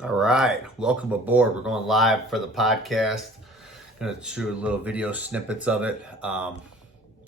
All right, welcome aboard. We're going live for the podcast. Gonna shoot little video snippets of it.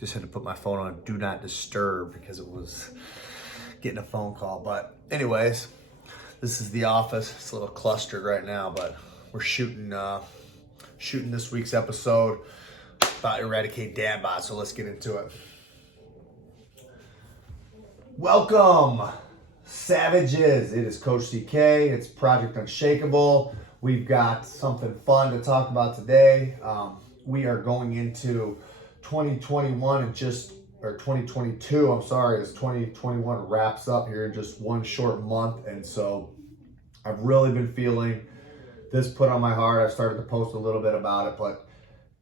Just had to put my phone on do not disturb because it was getting a phone call. But anyways, this is the office. It's a little clustered right now, but we're shooting this week's episode about Eradicate dad bod. So let's get into it. Welcome, Savages. It is Coach DK. It's Project Unshakable. We've got something fun to talk about today. We are going into 2021 and 2022. I'm sorry, as 2021 wraps up here in just one short month. And so I've really been feeling this put on my heart. I've started to post a little bit about it, but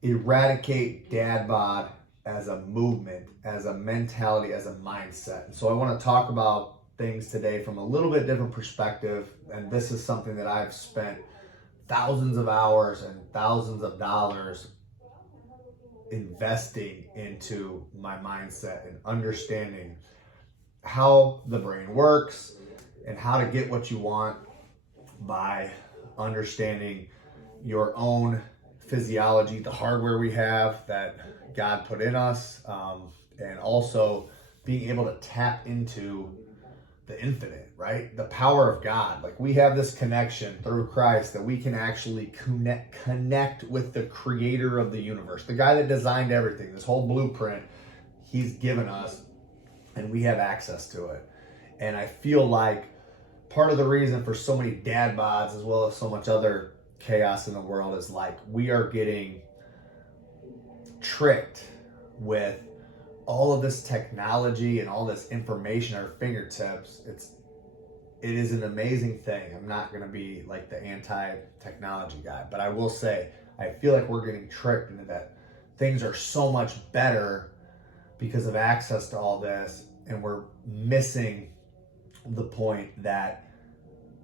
eradicate dad bod as a movement, as a mentality, as a mindset. And so I want to talk about things today from a little bit different perspective. And this is something that I've spent thousands of hours and thousands of dollars investing into my mindset and understanding how the brain works and how to get what you want by understanding your own physiology, the hardware we have that God put in us, and also being able to tap into the infinite, right? The power of God. Like, we have this connection through Christ that we can actually connect with the creator of the universe, the guy that designed everything, this whole blueprint he's given us, and we have access to it. And I feel like part of the reason for so many dad bods as well as so much other chaos in the world is like we are getting tricked with all of this technology and all this information at our fingertips. It is an amazing thing. I'm not going to be like the anti-technology guy, but I will say I feel like we're getting tricked into that things are so much better because of access to all this, and we're missing the point that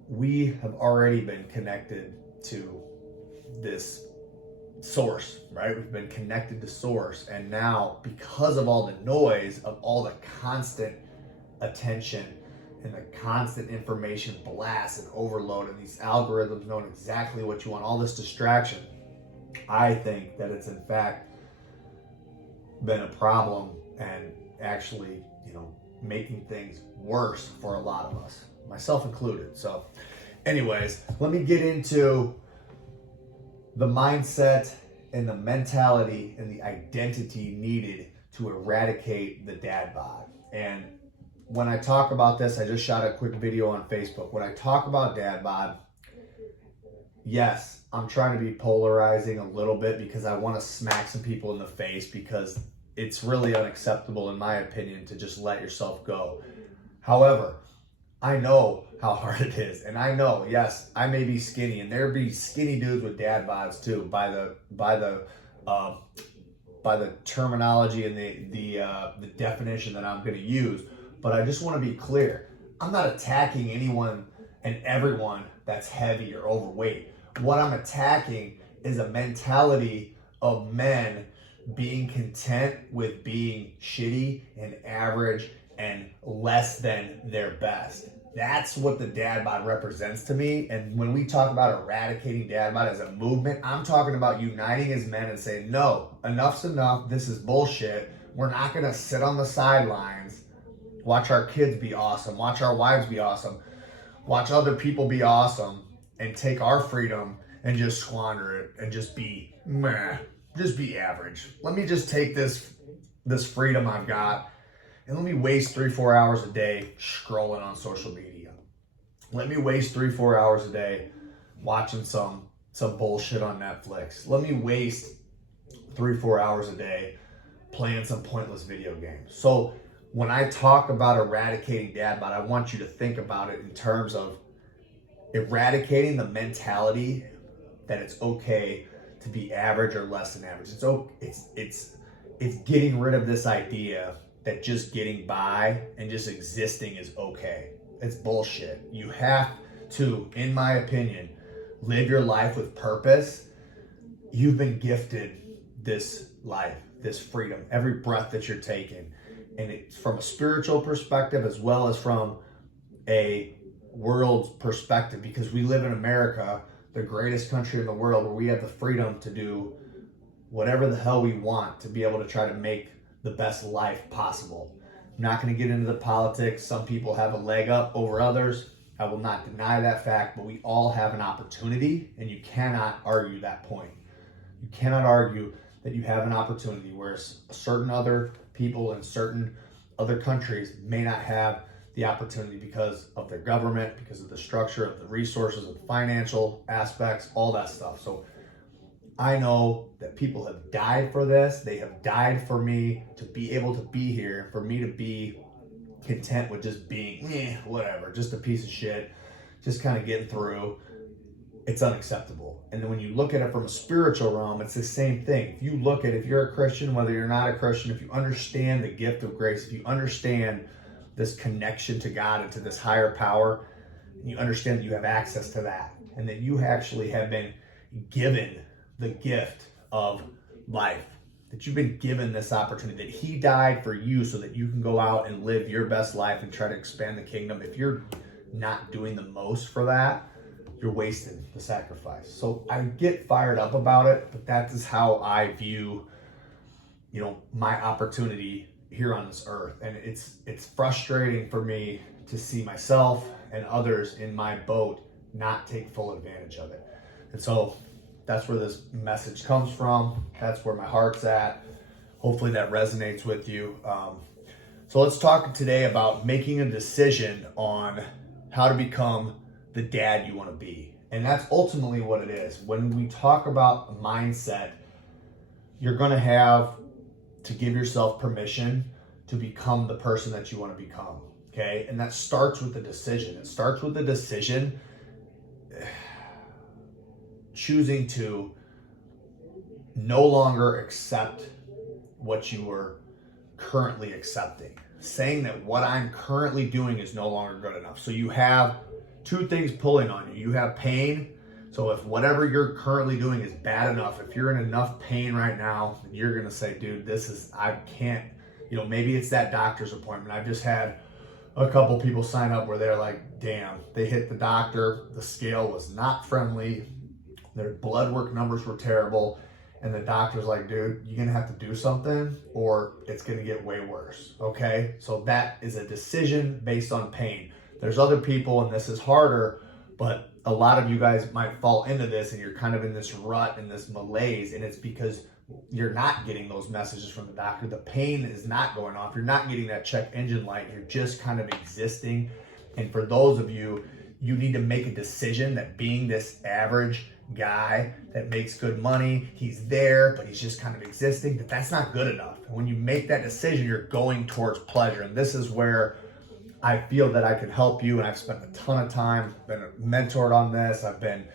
we have already been connected to this source, right? We've been connected to source, and now because of all the noise of all the constant attention and the constant information blast and overload and these algorithms knowing exactly what you want, all this distraction, I think that it's in fact been a problem and actually, making things worse for a lot of us, myself included. So anyways, let me get into the mindset and the mentality and the identity needed to eradicate the dad bod. And when I talk about this, I just shot a quick video on Facebook. When I talk about dad bod, yes, I'm trying to be polarizing a little bit because I want to smack some people in the face because it's really unacceptable, in my opinion, to just let yourself go. However, I know how hard it is, and I know, yes, I may be skinny, and there be skinny dudes with dad bods too, by the terminology and the definition that I'm going to use. But I just want to be clear: I'm not attacking anyone and everyone that's heavy or overweight. What I'm attacking is a mentality of men being content with being shitty and average and less than their best. That's what the dad bod represents to me. And when we talk about eradicating dad bod as a movement, I'm talking about uniting as men and saying, no, enough's enough. This is bullshit. We're not going to sit on the sidelines, watch our kids be awesome, watch our wives be awesome, watch other people be awesome, and take our freedom and just squander it and just be meh. Just be average. Let me just take this freedom I've got and let me waste 3-4 hours a day scrolling on social media. Let me waste 3-4 hours a day watching some bullshit on Netflix. Let me waste 3-4 hours a day playing some pointless video games. So when I talk about eradicating dad bod, I want you to think about it in terms of eradicating the mentality that it's okay to be average or less than average. It's getting rid of this idea that just getting by and just existing is okay. It's bullshit. You have to, in my opinion, live your life with purpose. You've been gifted this life, this freedom, every breath that you're taking. And it's from a spiritual perspective as well as from a world's perspective, because we live in America, the greatest country in the world, where we have the freedom to do whatever the hell we want to be able to try to make the best life possible. I'm not going to get into the politics. Some people have a leg up over others. I will not deny that fact, but we all have an opportunity, and you cannot argue that point. You cannot argue that you have an opportunity, whereas certain other people in certain other countries may not have the opportunity because of their government, because of the structure, of the resources, of the financial aspects, all that stuff. So I know that people have died for this. They have died for me to be able to be here, for me to be content with just being, whatever, just a piece of shit, just kind of getting through. It's unacceptable. And then when you look at it from a spiritual realm, it's the same thing. If you look at, if you're a Christian, whether you're not a Christian, if you understand the gift of grace, if you understand this connection to God and to this higher power, and you understand that you have access to that, and that you actually have been given the gift of life, that you've been given this opportunity, that he died for you so that you can go out and live your best life and try to expand the kingdom. If you're not doing the most for that, you're wasting the sacrifice. So I get fired up about it, but that is how I view, my opportunity here on this earth. And it's frustrating for me to see myself and others in my boat not take full advantage of it. And so that's where this message comes from. That's where my heart's at. Hopefully that resonates with you. So let's talk today about making a decision on how to become the dad you want to be. And that's ultimately what it is. When we talk about mindset, you're going to have to give yourself permission to become the person that you want to become. Okay. And that starts with the decision. It starts with the decision choosing to no longer accept what you were currently accepting. Saying that what I'm currently doing is no longer good enough. So you have two things pulling on you. You have pain. So if whatever you're currently doing is bad enough, if you're in enough pain right now, you're going to say, dude, I can't, maybe it's that doctor's appointment. I've just had a couple people sign up where they're like, damn, they hit the doctor. The scale was not friendly. Their blood work numbers were terrible. And the doctor's like, dude, you're going to have to do something or it's going to get way worse. Okay. So that is a decision based on pain. There's other people, and this is harder, but a lot of you guys might fall into this and you're kind of in this rut and this malaise, and it's because you're not getting those messages from the doctor. The pain is not going off. You're not getting that check engine light. You're just kind of existing. And for those of you, you need to make a decision that being this average guy that makes good money, he's there, but he's just kind of existing, that's not good enough. And when you make that decision, you're going towards pleasure. And this is where I feel that I can help you, and I've spent a ton of time, been mentored on this, I've been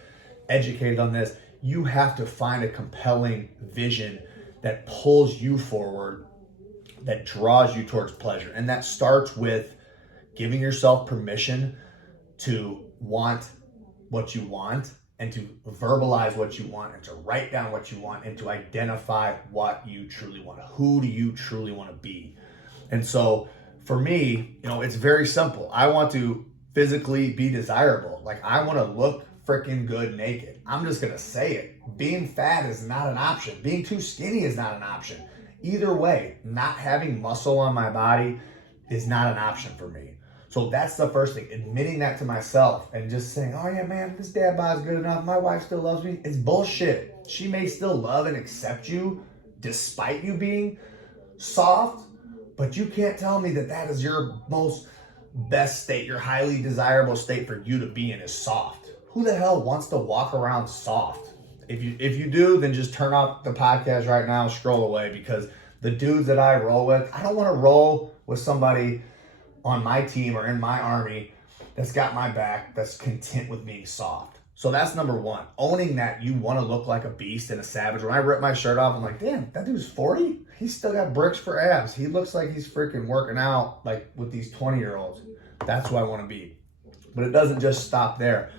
educated on this. You have to find a compelling vision that pulls you forward, that draws you towards pleasure. And that starts with giving yourself permission to want what you want, and to verbalize what you want, and to write down what you want, and to identify what you truly want. Who do you truly want to be? And so for me, it's very simple. I want to physically be desirable. Like, I want to look freaking good naked. I'm just going to say it. Being fat is not an option. Being too skinny is not an option. Either way, not having muscle on my body is not an option for me. So that's the first thing, admitting that to myself and just saying, oh yeah, man, this dad bod is good enough. My wife still loves me. It's bullshit. She may still love and accept you despite you being soft, but you can't tell me that that is your most best state, your highly desirable state for you to be in is soft. Who the hell wants to walk around soft? If you do, then just turn off the podcast right now, scroll away, because the dudes that I roll with, I don't want to roll with somebody on my team or in my army that's got my back, that's content with being soft. So that's number one, owning that you want to look like a beast and a savage. When I rip my shirt off, I'm like, damn, that dude's 40. He's still got bricks for abs. He looks like he's freaking working out like with these 20-year-olds. That's who I want to be. But it doesn't just stop there.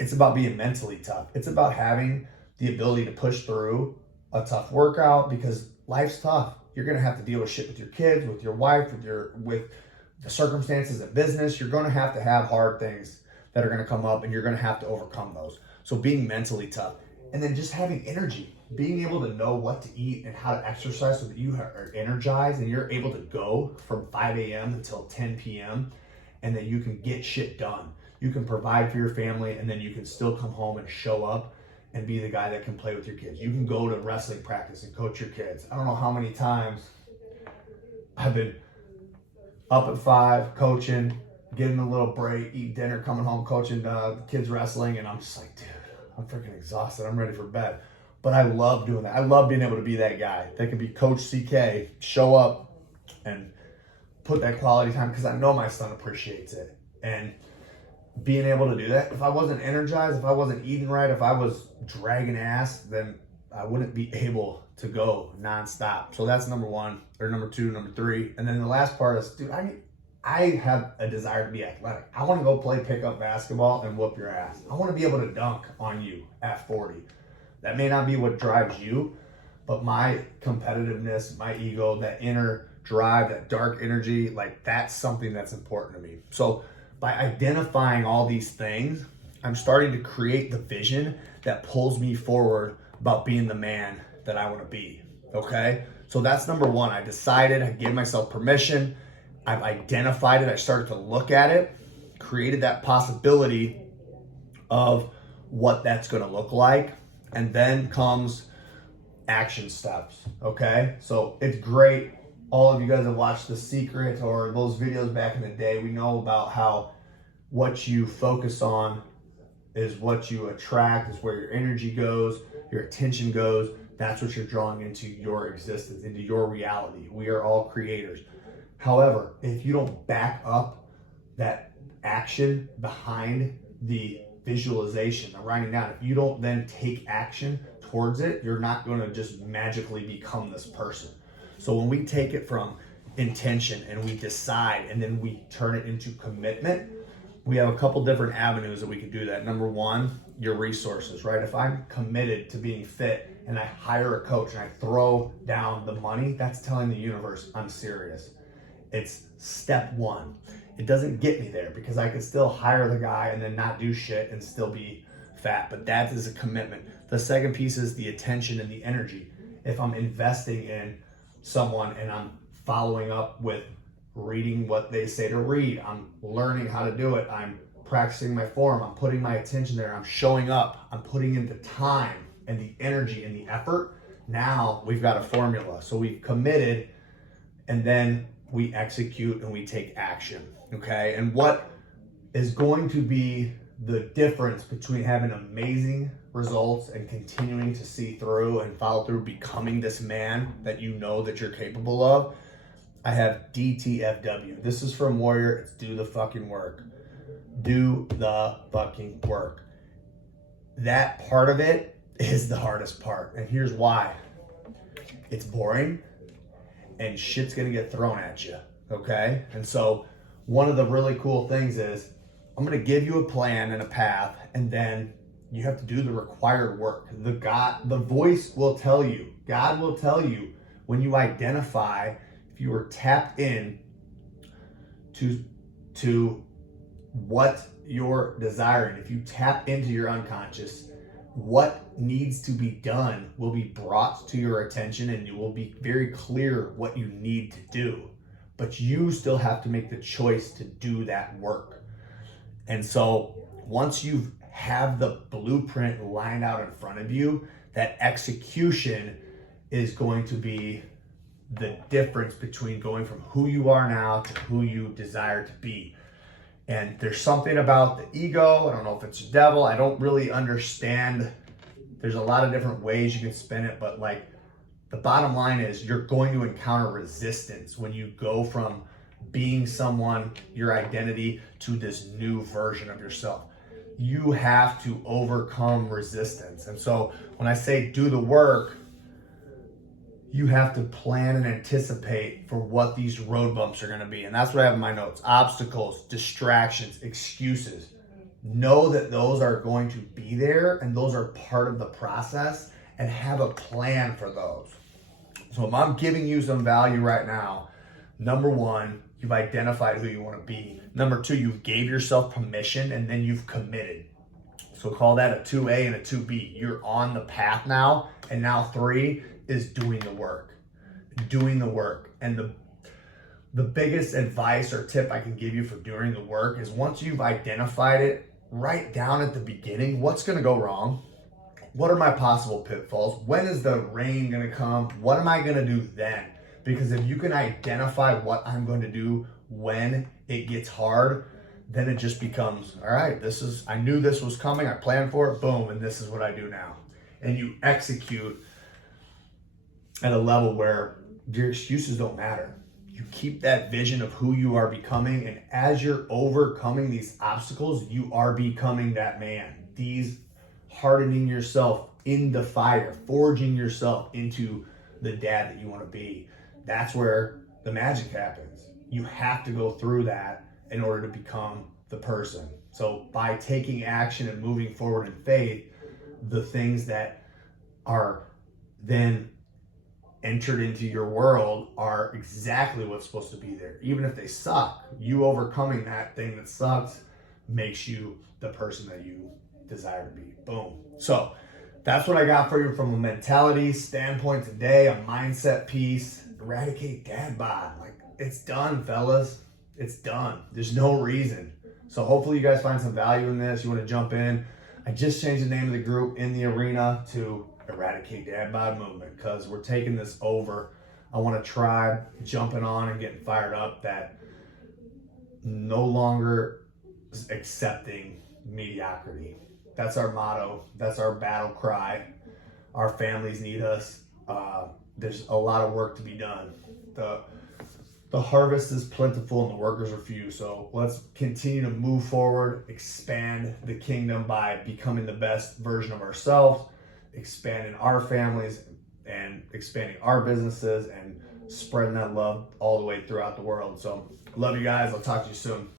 It's about being mentally tough. It's about having the ability to push through a tough workout, because life's tough. You're going to have to deal with shit with your kids, with your wife, with the circumstances of business, you're going to have hard things that are going to come up, and you're going to have to overcome those. So being mentally tough, and then just having energy, being able to know what to eat and how to exercise so that you are energized and you're able to go from 5 a.m. until 10 p.m. and that you can get shit done. You can provide for your family, and then you can still come home and show up and be the guy that can play with your kids. You can go to wrestling practice and coach your kids. I don't know how many times I've been up at 5, coaching, getting a little break, eat dinner, coming home, coaching kids wrestling, and I'm just like, dude, I'm freaking exhausted. I'm ready for bed. But I love doing that. I love being able to be that guy that can be Coach CK, show up and put that quality time, because I know my son appreciates it. And being able to do that, if I wasn't energized, if I wasn't eating right, if I was dragging ass, then I wouldn't be able to go nonstop. So that's number 1, or number 2, number 3. And then the last part is, dude, I have a desire to be athletic. I want to go play pickup basketball and whoop your ass. I want to be able to dunk on you at 40. That may not be what drives you, but my competitiveness, my ego, that inner drive, that dark energy, like that's something that's important to me. So by identifying all these things, I'm starting to create the vision that pulls me forward about being the man that I want to be, okay? So that's number 1. I decided, I gave myself permission, I've identified it, I started to look at it, created that possibility of what that's gonna look like, and then comes action steps, okay? So it's great. All of you guys have watched The Secret or those videos back in the day. We know about how what you focus on is what you attract, is where your energy goes, your attention goes. That's what you're drawing into your existence, into your reality. We are all creators. However, if you don't back up that action behind the visualization, the writing down, if you don't then take action towards it, you're not going to just magically become this person. So when we take it from intention and we decide and then we turn it into commitment, we have a couple different avenues that we can do that. Number 1, your resources, right? If I'm committed to being fit and I hire a coach and I throw down the money, that's telling the universe I'm serious. It's step 1. It doesn't get me there because I can still hire the guy and then not do shit and still be fat, but that is a commitment. The second piece is the attention and the energy. If I'm investing in someone and I'm following up with reading what they say to read, I'm learning how to do it, I'm practicing my form, I'm putting my attention there, I'm showing up, I'm putting in the time and the energy and the effort, now we've got a formula. So we've committed, and then we execute and we take action, okay? And what is going to be the difference between having amazing results and continuing to see through and follow through, becoming this man that you know that you're capable of? I have DTFW. This is from Warrior. It's do the fucking work. Do the fucking work. That part of it is the hardest part. And here's why. It's boring and shit's gonna get thrown at you, okay? And so one of the really cool things is I'm gonna give you a plan and a path, and then you have to do the required work. The voice will tell you, God will tell you when you identify, if you are tapped in to what you're desiring, if you tap into your unconscious, what needs to be done will be brought to your attention, and you will be very clear what you need to do. But you still have to make the choice to do that work. And so once you have the blueprint lined out in front of you, that execution is going to be the difference between going from who you are now to who you desire to be. And there's something about the ego. I don't know if it's the devil. I don't really understand. There's a lot of different ways you can spin it, but like the bottom line is you're going to encounter resistance when you go from being someone, your identity, to this new version of yourself. You have to overcome resistance. And so when I say do the work, you have to plan and anticipate for what these road bumps are going to be. And that's what I have in my notes. Obstacles, distractions, excuses. Know that those are going to be there and those are part of the process, and have a plan for those. So if I'm giving you some value right now, number 1, You've identified who you want to be. Number two, you gave yourself permission and then you've committed. So call that a 2A and a 2B. You're on the path now. And now 3 is doing the work. Doing the work. And the biggest advice or tip I can give you for doing the work is once you've identified it, write down at the beginning what's going to go wrong. What are my possible pitfalls? When is the rain going to come? What am I going to do then? Because if you can identify what I'm going to do when it gets hard, then it just becomes, all right, I knew this was coming. I planned for it, boom, and this is what I do now. And you execute at a level where your excuses don't matter. You keep that vision of who you are becoming, and as you're overcoming these obstacles, you are becoming that man. These hardening yourself in the fire, forging yourself into the dad that you want to be. That's where the magic happens. You have to go through that in order to become the person. So by taking action and moving forward in faith, the things that are then entered into your world are exactly what's supposed to be there. Even if they suck, you overcoming that thing that sucks makes you the person that you desire to be. Boom. So that's what I got for you from a mentality standpoint today, a mindset piece. Eradicate dad bod. Like, it's done, fellas. It's done. There's no reason. So hopefully you guys find some value in this. You want to jump in. I just changed the name of the group in the arena to Eradicate Dad Bod Movement because we're taking this over. I want a tribe jumping on and getting fired up that no longer is accepting mediocrity. That's our motto. That's our battle cry. Our families need us. There's a lot of work to be done. The harvest is plentiful and the workers are few. So let's continue to move forward, expand the kingdom by becoming the best version of ourselves, expanding our families and expanding our businesses and spreading that love all the way throughout the world. So love you guys. I'll talk to you soon.